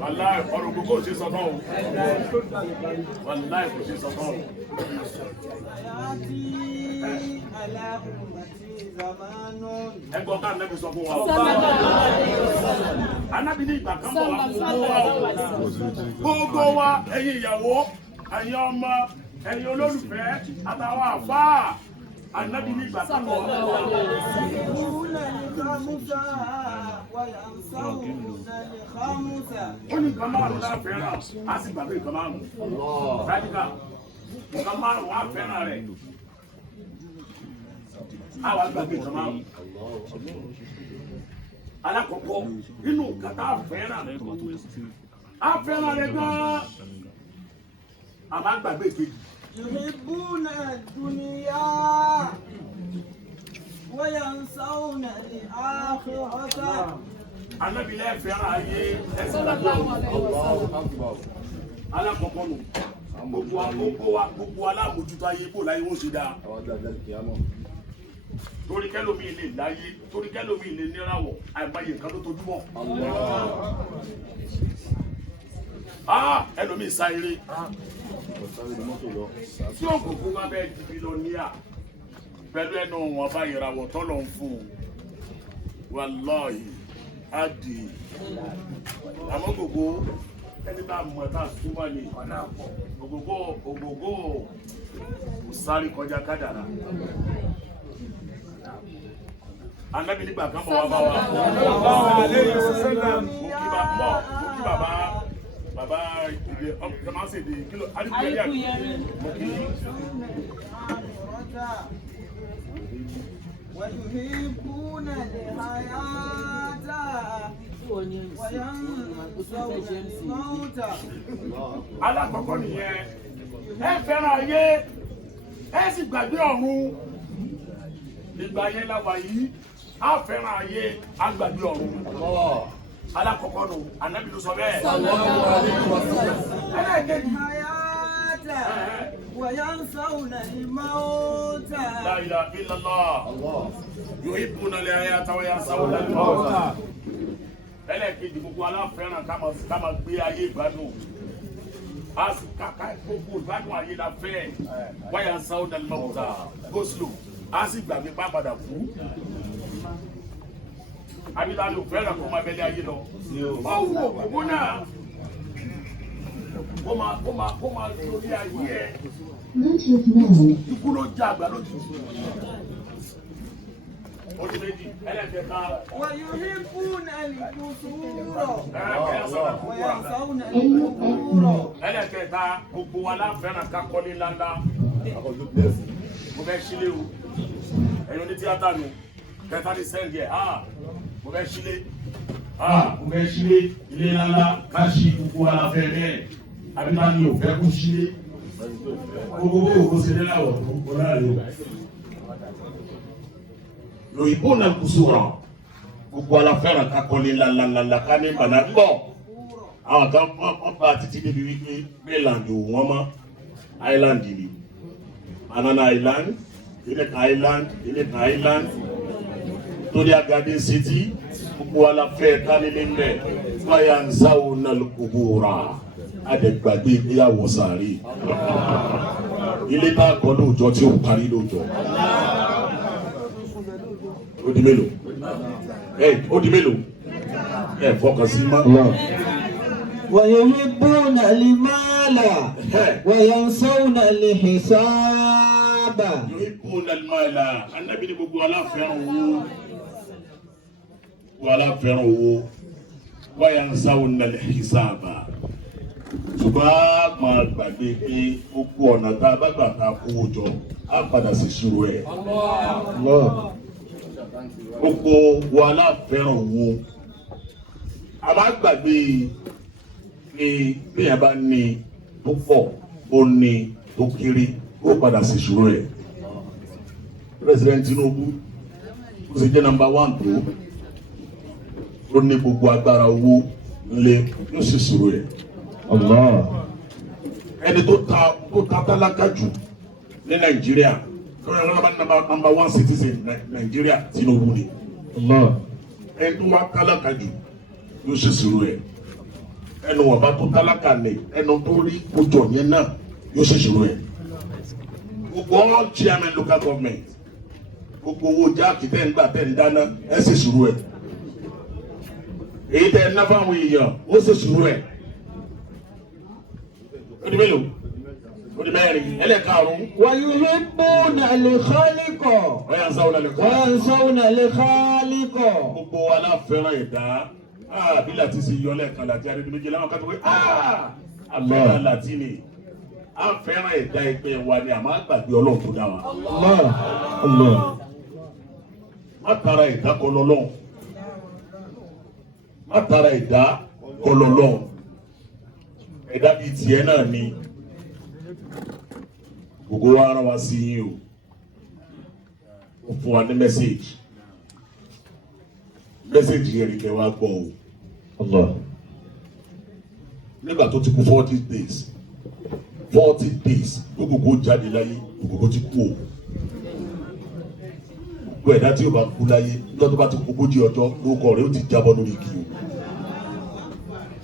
Wàláì ọ̀rọ̀ gbogbo ò ṣe sọ tán o. Wàláì kò ṣe sọ tán o. Ẹgbọ́n ká nẹ́bí sọ fún wa. Anábì ní ìgbà kan bọ̀ wá gbogbo wa ẹ̀yin ìyàwó ẹ̀yin ọmọ ẹ̀yin olólùfẹ́ àtàwọn àfáà Ànábì ní ìgbà kan bọ̀ wá. Ó ní nǹkan márùn-ún náà fẹ́ràn, á sì gbàgbé nǹkan márùn-ún. Rádíkà, nǹkan márùn-ún á fẹ́ràn rẹ̀. Á wá gbàgbé nǹkan márùn-ún. Alákọ̀ọ́kọ́ nínú nǹkan tá a fẹ́ràn rẹ̀ gan-an. Àmọ́ gbàgbé ìkejì. يحبون الدنيا وينسون الآخرة. Ànábì lẹ fẹ́ràn ayé ẹsẹ̀ lábẹ́ alákọ̀ọ́kọ́ nù gbogbo alámòjútó ayé kò láyé wọ́n ṣe dáa torí kẹ́lómi lè láyé torí kẹ́lómi lè níràwọ̀ àìmọye nǹkan tó tojúmọ́ ẹlòmíì sá eré tí òkùnkùn máa bẹ́ẹ̀ di bílíọ̀nìyà pẹ̀lú ẹnu wọn bá ìràwọ̀ tọ́lọ̀ ń fún un wàláhì adi àmọ́ gbogbo ẹni bá mọ̀ ẹ́ tá a súnmọ́ ni ògógó kò sáré kọjá kádàrá. Ànábì nígbà kan bọ̀ wá bá wa. Mo kí bàbá ìdè ọ̀pọ̀ máa ń ṣèdè kílò àdìgbẹ́lẹ́ mo kí. ويحبون الحياة وينسون الموت. Alákọ̀ọ́kọ́ nìyẹn ẹ fẹ́ràn ayé ẹ sì gbàgbé ọ̀run nígbà yẹn láwa yìí á fẹ́ràn ayé á gbàgbé ọ̀run alákọ̀ọ́kọ́ nù Ànábì ló sọ bẹ́ẹ̀. ẹlẹ́ẹ̀kejì وينسون الموت. لا إله إلا الله يحبون الحياة وينسون الموت. ẹlẹ́ẹ̀kejì gbogbo aláfẹ́ràn ká máa gbé ayé ìgbádùn a sì kàkà gbogbo ìgbádùn ayé la fẹ́ وينسون الموت goslo a sì gbàgbé pápádà fún abilalo fẹ́ràn kó máa bẹ́lẹ̀ ayé lọ ó wù òkú náà kó máa lórí ayé ẹ ikú ló já àgbà lójú ojú méjì ẹlẹ́kẹ̀ẹ́ta ويحبون القصور وينسون القبور. ẹlẹ́kẹ̀ẹ́ta gbogbo wa láfẹ́ràn ká kọ́lé ńláńlá mo fẹ́ sílé o ẹ̀yin oní tíátà nù kẹta ní sẹ́ǹgì ẹ̀ mo fẹ́ sílé ilé ńláńlá ká sí gbogbo wa láfẹ́ bẹ́ẹ̀ àbíká ni ò fẹ́ kó sílé gbogbo òkú sílé láwọ̀ tó kọ́ láàrin o. Lòyìnbó náà kù sóra gbogbo aláfẹ́ràn ká kọ́lé ńláńlá ká ní bàná gbọ́ àwọn kan wọ́n bá títí débi wípé mainland ò wọ́n mọ́ island ni Banana Island ilé kan island torí Garden City gbogbo aláfẹ́ kálílé ńlẹ̀ fáyà ń sáwọ́ náà gbogbo ra àdẹ̀gbàgbé ìgbéyàwó sàárè ilé bá kọ́ lóòjọ́ tí ó parí lóòjọ́ ó di mélòó fọkàn sí má. ويحبون المال وينسون الحساب. يحبون المال Ànábì ní gbogbo aláfẹ́ràn owó وينسون الحساب ṣùgbọ́n máa gbàgbé pé gbogbo ọ̀nà tá a bá gbà ká kówó jọ á padà sí ìṣirò ẹ̀. Gbogbo wa láfẹ́ràn owó. A máa gbàgbé ní bí ẹ bá ní tó pọ̀, ó ní tó kéré, ó padà sí ìṣirò ẹ̀. President Tinubu ó sì jẹ́ number 1 tó ó ní gbogbo agbára owó ńlé yóò sì ìṣirò ẹ̀. Ẹni tó ta tálákà jù ní Nàìjíríà number 1 citizen Nàìjíríà Tinubu ni. Ẹni tó wá tálákà jù yóò ṣe ìṣirò ẹ̀. Ẹnu ọba tó tálákà ní ẹnu tó rí kójọ yẹn náà yóò ṣe ìṣirò ẹ̀. Gbogbo all chairman local government gbogbo owó jáàkì tẹ́ ń gbà tẹ́ ń dáná ẹ ṣe ìṣirò ẹ̀. Èyí tẹ́ ẹ ná fáwọn èèyàn ó ṣe ìṣirò ẹ̀. Ó di mélòó? Ó di mẹ́rin. Ẹlẹ́karùn-ún. ويحبون الخالق وينسون الخالق. Gbogbo wa la fẹ́ràn ẹ̀dá. Bí láti ṣe yọ lẹ́ẹ̀kan láti Adédèméjì láwọn kan tó wé àfẹ́ràn láti ni. A fẹ́ràn ẹ̀dá ẹgbẹ́ wa ni àmọ́ àgbàgbé Ọlọ́run tó dá wa. Má tara ẹ̀dá kọ lọ́lọ́run. Má tara ẹ̀dá kọ lọ́lọ́run. Ẹ̀dá bíi tiẹ̀ náà ni. Gbogbo wa rán wa sí yín o. Ó fún wa ní mẹ́sẹ̀gì. Mẹ́sẹ̀gì yẹn ni kẹ́ wá gbọ́ o. Nígbà tó ti kú 40 days. 40 days gbogbo jáde láyé gbogbo ti kú o. Gbogbo ẹ̀dá tí ó bá kú láyé nígbà tó bá ti kú 40 ọjọ́ lórúkọ rẹ̀ ó ti jábọ́ lórí igi o.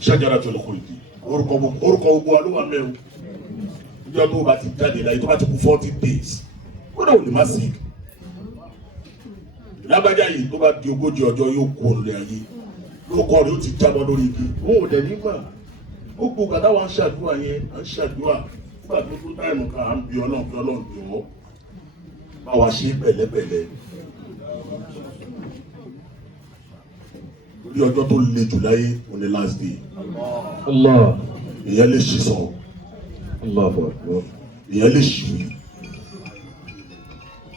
Ṣájára tó lọ kó igi. Orúkọ gbogbo wa ló wà mẹ́rin. Nígbà tó bá ti jáde láyé tó bá ti kú 40 days. Ó náà ò lè má sí. Lágbájá yìí tó bá di 40 ọjọ́ yóò kú olùlẹ̀ ayé. Lórúkọ rẹ̀ ó ti jábọ́ lórí igi. Ó ò dẹ̀ nígbà. Gbogbo kàdá wa ń ṣàdúrà yẹn, à ń ṣàdúrà. Nígbà tó tó táìmù kan à ń bí Ọlọ́run bí Ọlọ́run bí wọ́n. Bá wa ṣe pẹ̀lẹ́pẹ̀lẹ́. Lórí ọjọ́ tó le jù láyé, on the last day. Ìyẹn lè ṣì sọ. Ìyẹn lè ṣì wí.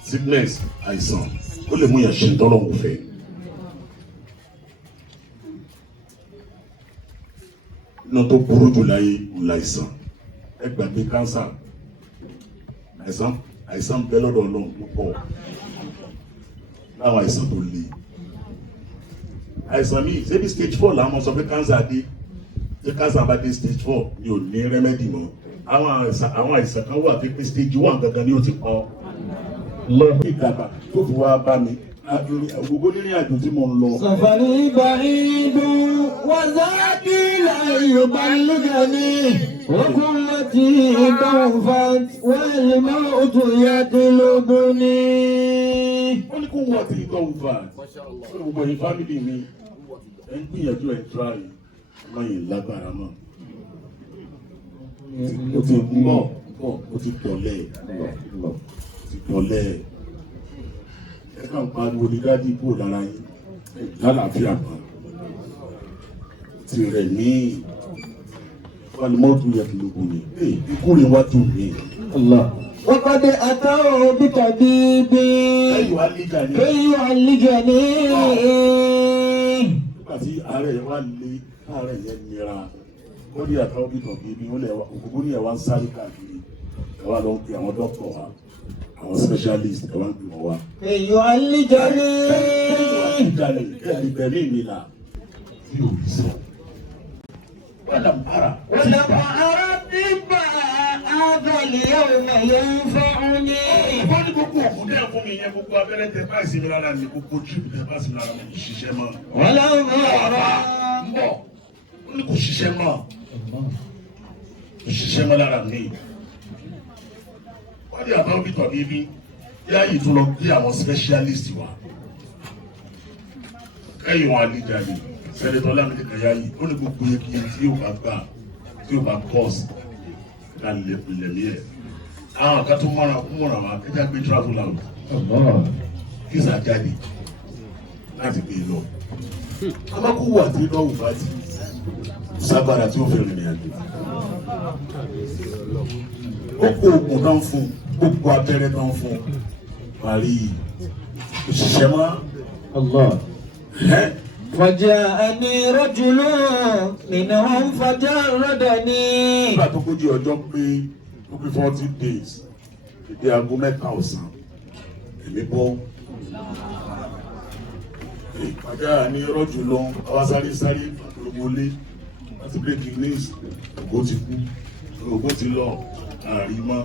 Sickness, àìsàn, ó lè mú yẹn ṣe tọ́lọ́run fẹ́. Iná tó burú jù láyé láìsàn. Ẹ gbàgbé kánsà. Àìsàn bẹ lọ́dọ̀ Ọlọ́run púpọ̀. Láwọn àìsàn tó le. Àìsàn míì ṣé bí stage 4 làwọn sọ pé kánsà dé. Ṣé kánsà bá dé stage 4 ni ò ní rẹ́mẹ́dì mọ́. Àwọn àìsàn kan wà pé stage 1 gangan ni ó ti kọ́. Lọ́ọ̀bì ìdàgbà tó fi wá bá mi. Gbogbo nínú àjò tí mo ń lọ. سفري بعيد وذاتي لا يبلغني وقوتي ضعفت والموت يطلبني. Ó ní kó wọ́n ti tọ́ òfà. Gbogbo ẹ̀yin fámìlì mi ẹ̀ ń gbìyànjú ẹ̀ tíráì lọ́yìn lágbára náà. Ó ti mọ̀ ó ti tọ̀lẹ̀. Ẹ kàn pariwo ní dádì kúrò lára yín. Lálàáfíà kan. Ti rẹ̀ ní Falimọ́tò yẹ kí ló kú ni. Ikú rẹ̀ wá dùn mí. وقد أتوا بطبيب يعالجني. Nígbà tí ààrẹ yẹn wá lé ààrẹ yẹn nira, ó ní àtàwọn bí tọ̀bí bí òkùnkùn ní ẹ̀wá ń sáré káàkiri. Ẹ wá lọ ń pe àwọn dókítà wa, àwọn specialist ẹ wá ń pè wọ́n wá. يعالجني. Kẹ́lí bẹ̀rẹ̀ mi là tí ò rí sọ. ولم أرى الطب هذا اليوم ينفعني. Wọ́n ní gbogbo òkun dẹ́ fún mi yẹn gbogbo abẹ́rẹ́ tẹ bá ìsinmi lára mi gbogbo jíìpù tẹ bá ìsinmi lára mi kò ṣiṣẹ́ mọ́. ولم أرى. Ń bọ̀, ó ní kò ṣiṣẹ́ mọ́. Kò ṣiṣẹ́ mọ́ lára mi. Wọ́n ní àbá òbí tọ̀ níbí yá yìí tún lọ bí àwọn specialist wa. Kẹ́yìn wọn àlejò yìí, Sẹ́nẹ̀tọ̀ Lámídì Kàyáyì, ó ní gbogbo iye tí yóò bá gbà tí yóò bá kọ́ọ̀sì ká lè pilẹ̀ ní ẹ̀. Àwọn kan tó mọ́ra wa ẹja gbé travel out. Fíìsà jáde láti gbé lọ. Amákòwò àti lọ́wọ́ bá ti sábàrà tí ó fẹ́ rìnrìn àjò. Ó kó oògùn náà fún un. gbogbo abẹ́rẹ́ náà fún parí òṣìṣẹ́ mọ́. وجاءني رجل منهم فجردني. nígbà tó kójú ọjọ́ pé ó pé 40 days ìdí aago 3 ọ̀sán èmi bọ́. Ìpàdé ní rọ́jù lọ àwa sáré olómọlé láti breaking news ògbó ti kú ògbó ti lọ àrímọ́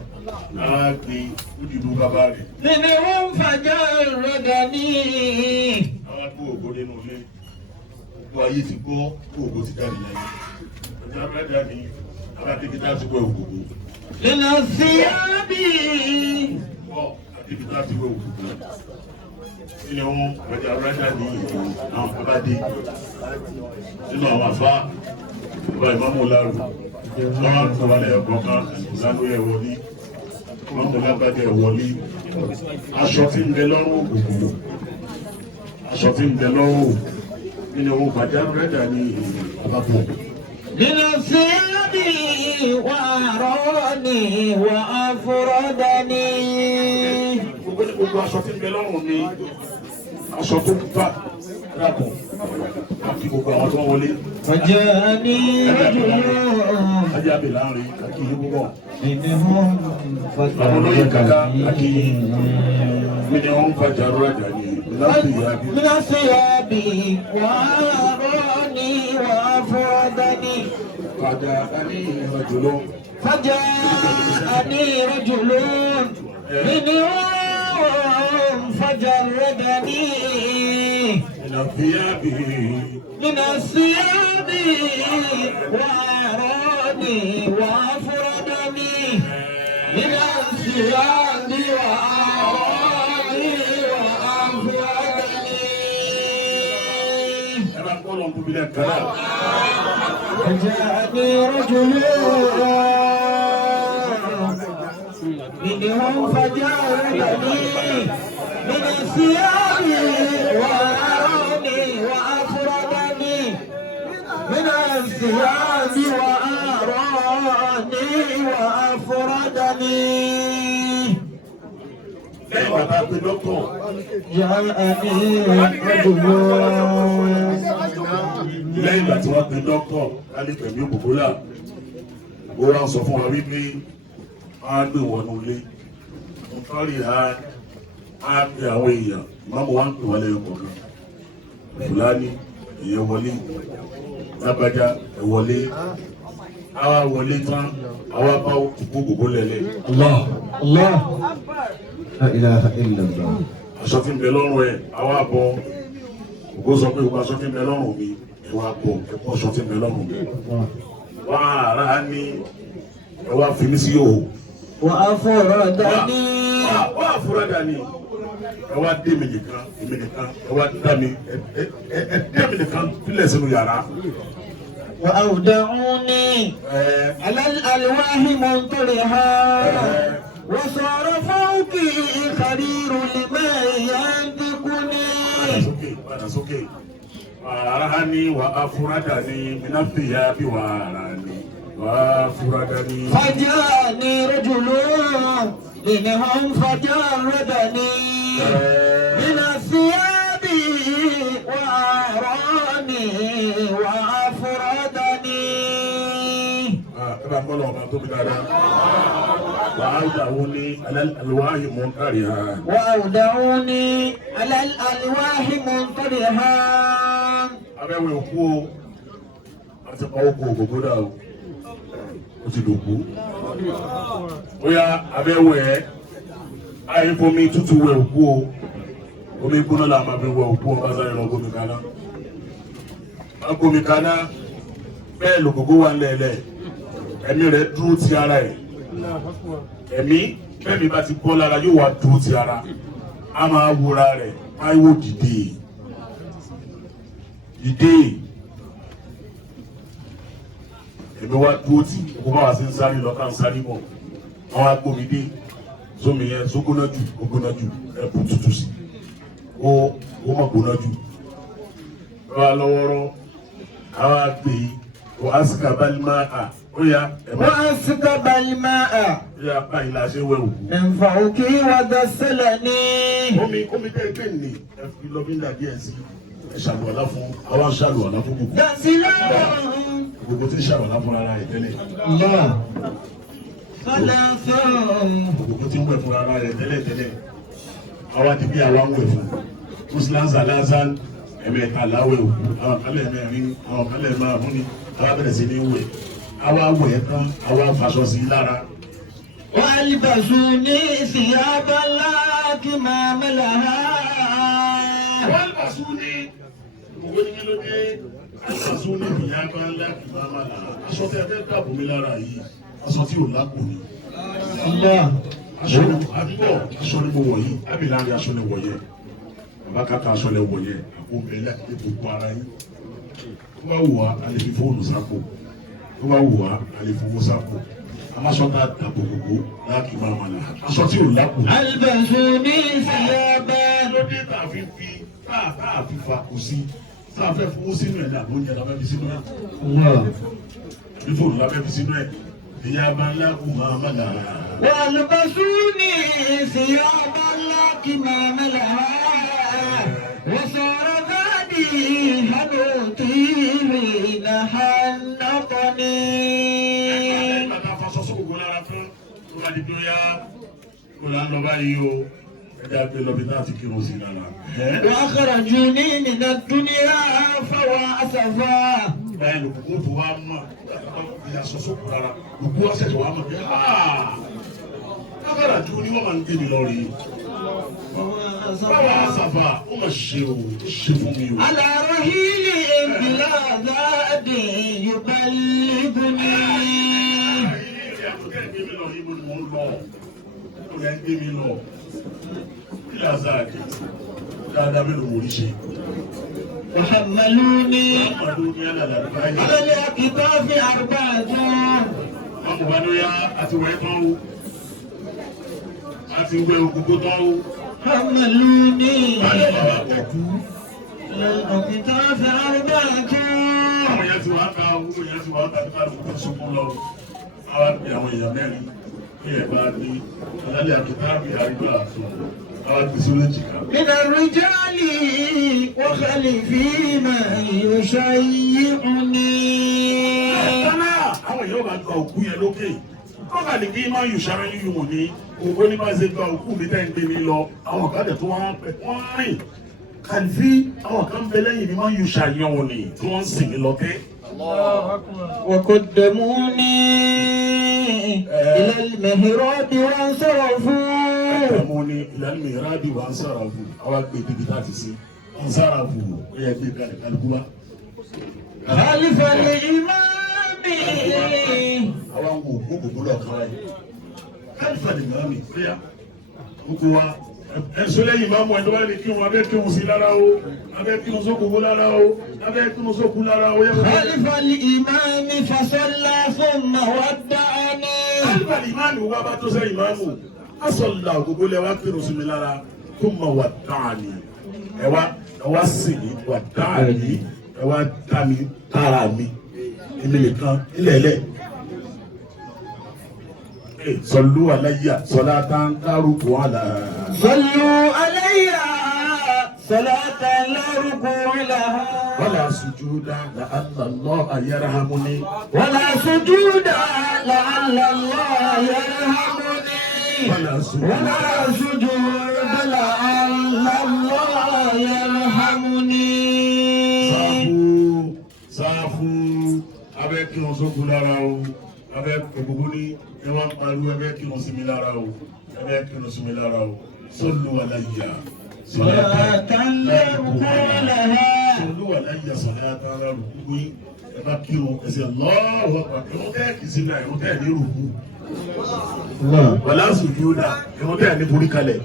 láàgbé ojúbú bàbá rẹ̀. منهم فجردني. àwọn agbó ògbó nínú ilé gbogbo ayé ti gbọ́ kó ògbó ti jáde lẹ́yìn ọjọ́ abẹ́dá ní alákìkítà ti gbọ́ ògbó. من الثياب. Àdébítà ti gbọ́ ògbó. Nínú wọn ọjà rádà ní àwọn abádé nínú àwọn àfá ọba ìmọ́mù láàrù lọ́wọ́ tó wà lẹ́yọ̀ kọ̀ọ̀kan ìlànà ẹ̀wọ̀lí wọ́n tó lágbàjẹ́ ẹ̀wọ̀lí aṣọ tí ń bẹ lọ́rùn òkùnkùn aṣọ tí ń bẹ lọ́rùn nínú wọn ọjà rádà ní àbápọ̀. من الثياب وأراني وأفردني. Gbogbo aṣọ tí ń bẹ lọ́rùn ni aṣọ tó bá dàpọ̀ àti gbogbo àwọn tó wọlé. فجاءني رجل Ajá bè láàrin àkí yí púpọ̀. منهم Àwọn olóyè kàkà àkí yí. فجردني. Mi ni wọ́n ń fàjà rọ́jà ní láti ìyá bí. من الثياب وأراني وأفردني. Fàjà ní ìrìnàjò فجاءني رجل منهم فجردني. ìnàfíà bí. من الثياب وأراني وأفردني. من الثياب وأراني وأفردني. Ẹ bá kọ́ lọ́n tóbi lẹ́ kàrà. فجاءني رجل منهم فجردني. من الثياب وأراني وأفردني. من الثياب وأراني وأفردني. Lẹ́yìn bàbá pé dọ́kítọ̀. جاءني رجل. Lẹ́yìn ìgbà tí wọ́n pe dọ́kítọ̀ láti pẹ̀lú òkòkòlà, ó wá sọ fún wa wípé a gbé wọnú ilé. Mo tọ́ rí a pe àwọn èèyàn, ìmáàmù wa ń pè wọ́n lẹ́yìn kọ̀ọ̀kan. Fúlàní èèyàn wọlé, lágbájá ẹ wọlé, àwa wọlé tán, àwa bá òkú gbogbo lẹ́lẹ̀. الله الله لا إله إلا الله. Aṣọ tí ń bẹ lọ́rùn ẹ̀, àwa bọ̀, ògbó sọ pé gbogbo aṣọ tí ń bẹ lọ́rùn mi, ẹ wá bọ̀, ẹ kọ́ aṣọ tí ń bẹ lọ́rùn mi. Wá ara ní ẹ wá fi mí sí yòó. وأفردني. Wá àfúrádà ni ẹ wá dé mi nìkan, èmi nìkan, ẹ wá dá mi, ẹ dé mi nìkan sílẹ̀ sínú yàrá. وأودعوني على الألواح منطلها. وصار فوقي خرير الماء ينطقني. Padà sókè. Ara ni wà àfúrádà ni, mìíràn fìyà bí wà ara ni, wà àfúrádà ni. فجاءني رجل منهم فجردني. من الثياب وأراني وأفردني. Ẹ bá gbọ́dọ̀ ọ̀gá tó bí dáadáa. Wà á dàwó ní alwáyé mọ̀nkárì ha. وأودعوني على الألواح منطلها. Abẹ́wẹ̀ òkú o, a ti pa oko ògógó dà o, ó ti dòkú. Ó yá abẹ́wẹ̀ ayé fomi tútù wẹ̀ òkú o, omi gbóná là máa fi wẹ̀ òkú o, bá sáré lọ gómi kaná. Má gómi kaná, bẹ́ẹ̀ lògógó wà lẹ́lẹ̀, ẹ̀mí rẹ̀ dúró ti ara ẹ̀. Ẹ̀mí bẹ́ẹ̀ mi bá ti bọ́ lára yóò wá dúró ti ara, a máa wúra rẹ̀, máa wò dìde. Dìde èmi wá dúró tì kó bá wá sí ń sáré lọ ká ń sáré bọ̀ àwọn agbómi dé sómi yẹn sógbóná jù ògbóná jù ẹ̀bù tútù sí ó má gbóná jù lọ́wọ́ lọ́wọ́rọ́ àwọn àgbè wọ́n á sì ká bá ní máa à ó yá ẹ má. وأسكب الماء ó yá báyìí la ṣe wẹ̀ òkú. من فوقي وغسلني. omi tẹ́ ẹ pé ní ẹ fi lọ́bíńdà díẹ̀ sí ẹ ṣàlùwàlá fún àwọn ṣàlùwàlá fún gbogbo. غسلا gbogbo tí ṣàlùwàlá fún ara ẹ̀ tẹ́lẹ̀. الله ثلاثا gbogbo tí ń wẹ̀ fún ara ẹ̀ tẹ́lẹ̀. àwa ti bí àwa ń wẹ̀ fún. muslim zalazan ẹ̀mẹ̀ta láwẹ̀ òkú àwọn kálẹ̀ mẹ́rin àwọn kálẹ̀ márùn-ún ni àwa bẹ̀rẹ̀ sí ní wẹ̀. àwa wẹ̀ tán àwa faṣọ sí lára. والبسوني ثيابا لا كمام لها. والبسوني òwe ní kí ló dé albasuni ìyába ńlá kì máa ma là aṣọ tí a fẹ́ dàbò mi lára yìí aṣọ tí ò lápò ni. aṣọ àdúgbò aṣọ ni mo wọ̀ yìí ábìláńdì aṣọ ni wọ̀ yẹ bàbá kàtà aṣọ ni wọ̀ yẹ àpò bẹ̀rẹ̀ láti gbogbo ara yìí. tó bá wù wá a lè fi fóònù sápò tó bá wù wá a lè fowó sápò amáṣọ tá a dàbò gbogbo láàkì máa ma là aṣọ tí ò lápò. albasuni ثيابا. ló dé tá a fi fa kò sí tá a fẹ́ fowó sínú ẹ̀ ní àbójá la fẹ́ fi sínú ẹ̀. ní fóònù la fẹ́ fi sínú ẹ̀. ìyá bá ńlá kú máa má là. والبسوني ثيابا لا كمام لها. وصار غادي حنوطي حين حنطني. bàtà fasọ sókòkò lára tán tó bá di dóyá kó là ń lọ báyìí o ẹ̀dá gbé lọ bí náà ti kírun sí lára. وأخرجوني من الدنيا فوا أسفا. báyìí lòkùnkùn tó wá mọ̀ ìyá sọ sókò lára lòkùnkùn wá ṣẹ̀ṣẹ̀ wá mọ̀ pé kákàrà ju ni wọ́n máa ń gbé mi lọ rí. báwa àṣàfà ó mà ṣe o ó ṣe fún mi o. على رحيل بلا ذات يبلغني. وحملوني على الأكتاف 4. حملوني على الأكتاف 4. àwọn èèyàn ti wá ká owó èèyàn ti wá ká nípa ìfúnpá sunkún lọ àwọn àgbẹ àwọn èèyàn mẹ́rin ní ẹ̀bá ní alálẹ̀ àkìtàbí àríwá àtún àwọn àgbẹ sí olójìká. من الرجال وخلفي من يشيعني. Tánà àwọn èèyàn bá gba òkú yẹn lókè wọ́n kà ní kí máa yù sáré yíyù wò ní òkú ní máa ṣe gba òkú mi tẹ́ ń gbé mi lọ àwọn ọ̀kadà tó wọ́n rìn kàlífì àwọn kan bẹ lẹ́yìn mi máa yù ṣàyàn wò ní tí wọ́n ń sìn mí lọ tẹ́. وقدموني إلى المهراب وانصرفوا. mo ní ìlànà mìíràn bí wọ́n ń sára fún àwọn àgbẹ̀ ibi láti sí wọ́n ń sára fún ó yẹ kí ìgbà nìkan kú wá. خلف الإمام. àwọn wo gbogbo lọ kàn wáyé kálífà lè mìíràn mi péyà gbogbo wa ẹ̀sùn lẹ́yìn máa mú ẹ̀dọ́ bá lè kí wọn abẹ́ kí wọn sí lára o abẹ́ kí wọn sókòwò lára o abẹ́ kí wọn sókòwò lára o. خلف الإمام فصلى ثم ودعني. kálífà lè máa nù wá bá tó sẹ́yìn máa mú asọ̀lá gbogbo lẹ wá kírun sí mi lára tó mọ wà dáàni ẹ wá sì ní wà dáàni ẹ wá dá mi tára mi èmi nìkan ilẹ̀ẹ́lẹ̀. sọlú aláyà sọlá tán dárúkọ àlà. صلوا علي صلاة لا ركوع لها. ولا سجود لعل الله يرحمني. ولا سجود لعل الله يرحمني. ولا سجود لعل الله يرحمني. sáfù abẹ́ kí wọn sókun lára o abẹ́ gbogbo ní ẹ wá ń pariwo ẹbẹ́ kí wọn sí mi lára o ẹbẹ́ kí wọn sí mi lára o sọlú aláyà صلاة لا ركوع لها. sọlú aláyà sọláàtà lárúkú yín ẹ bá kí wọn ẹsẹ lọ́wọ́ ẹ̀wọ̀n tẹ́ kì í sí náà ẹ̀wọ̀n tẹ́ ní rúkú wàlá sùjúdà ẹ̀wọ̀n tẹ́ ní borí kalẹ̀.